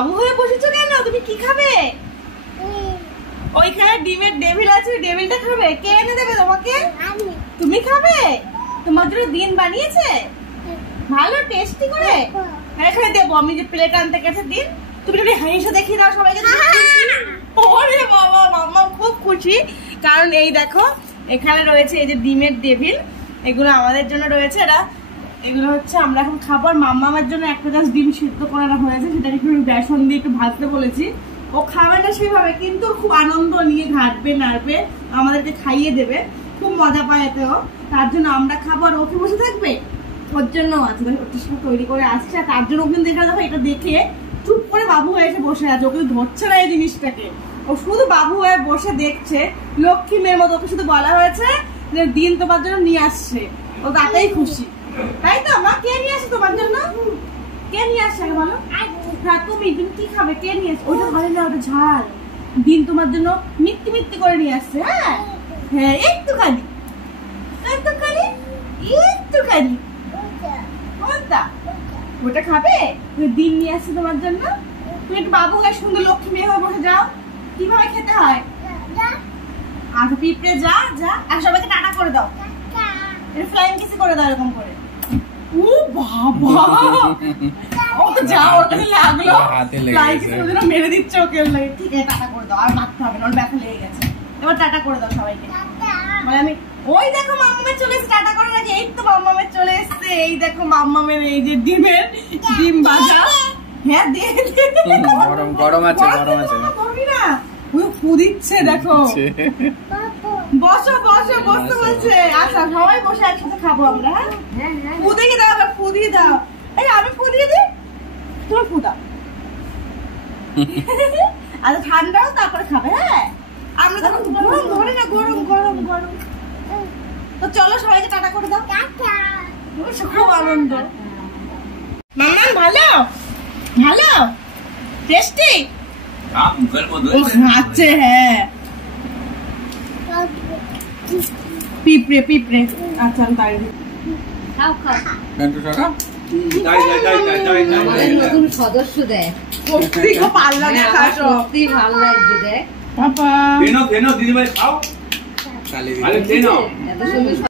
বাবু হয়ে বসেছো কেন? তুমি কি খাবে? ওইখানে ডিমের টেবিল আছে, টেবিলটা খাবে? কে এনে দেবে তোমাকে? তুমি খাবে? তোমার জন্য দিন বানিয়েছে ভালো টেস্টি করে। এখানে দেবো আমি যে প্লেট আনতে গেছে দিন। তুমি যদি হাসি দেখিয়ে দাও সবাইকে। ওরে বাবা, মাম্মা খুব খুশি, কারণ এই দেখো এখানে রয়েছে এই যে ডিমের টেবিল, এগুলো আমাদের জন্য রয়েছে। এগুলো হচ্ছে আমরা এখন খাবার। মাম্মামের জন্য একটা জাস্ট ডিম সিদ্ধ করানো হয়েছে, সেটাকে একটু বেসন দিয়ে একটু ভাজতে বলেছি। ও খাবে না সেভাবে, কিন্তু খুব আনন্দ নিয়ে ঘাটবে নাড়বে, আমাদেরকে খাইয়ে দেবে, খুব মজা পায় এতেও। তার জন্য আমরা খাবো আর ওকে বসে থাকবে, ওর জন্য আছে ওটার সাথে তৈরি করে আসছে। তার জন্য ওখানে দেখা দেখো এটা দেখে চুপ করে বাবু হয়ে এসে বসে আছে, ওকে ধরছে না এই জিনিসটাকে, ও শুধু বাবু হয়ে বসে দেখছে লক্ষ্মী মেয়ের মতো। ওকে শুধু বলা হয়েছে যে দিন তোমার জন্য নিয়ে আসছে, ও তাতেই খুশি, তাই তো? মা কে নিয়ে আসে তোমার জন্য? কে নিয়ে আসছে বলো? তুমি কি খাবে? কে নিয়ে আসছে? ওটা ভালো না, ওটা ঝাল। দিন তোমার জন্য মিথ্যি মিথ্যি করে নিয়ে আসছে। হ্যাঁ হ্যাঁ, একটুখানি একটুখানি একটুখানি ওটা খাবে। দিন নিয়ে আসছে তোমার জন্য। তুমি একটু বাবু হয়ে সুন্দর লক্ষ্মী মেয়ে হয়ে বসে যাও। কিভাবে খেতে হয়? আচ্ছা পিঁপড়ে যা যা, আর সবাইকে টাটা করে দাও, ফ্লাইং কিস করে দাও এরকম করে। ও বাবা, ও যা ওটা লাগলো, ফ্লাইং কিস করে মেরে দিচ্ছে ওকে। ঠিক আছে টাটা করে দাও, আর মারতে হবে না, ওর ব্যথা লেগে গেছে। এবার টাটা করে দাও সবাইকে। মানে আমি ওই দেখো মাম্মামের চলে এসেছে, টাটা করে রাখি। এই তো মাম্মামের চলে এসেছে, এই দেখো মাম্মামের এই যে ডিম ভাজা। হ্যাঁ গরম গরম আছে, গরম আছে, করবি না? ওই ফুদিচ্ছে দেখো। বসো বসো, বসতে বলছে। আচ্ছা সবাই বসে একসাথে খাবো আমরা। হ্যাঁ ফুদিয়ে দাও, আবার ফুদিয়ে দাও। এই আমি ফুদিয়ে দিই, তুমি ফুদাও। আচ্ছা ঠান্ডাও তারপরে খাবে। হ্যাঁ আমরা তখন গরম ধরে না, গরম গরম গরম। তো চলো সবাইকে টাটা করে দাও। খুব আনন্দ। মাম্মা ভালো ভালো টেস্টি আছে। হ্যাঁ পিঁপড়ে পিঁপড়ে। আচ্ছা তাই খাও খাও। নতুন সদস্য দেয়, সত্যি খুব ভালো লাগে, সত্যি ভালো লাগছে। দেখ পাপা দিদি ভাই খাও।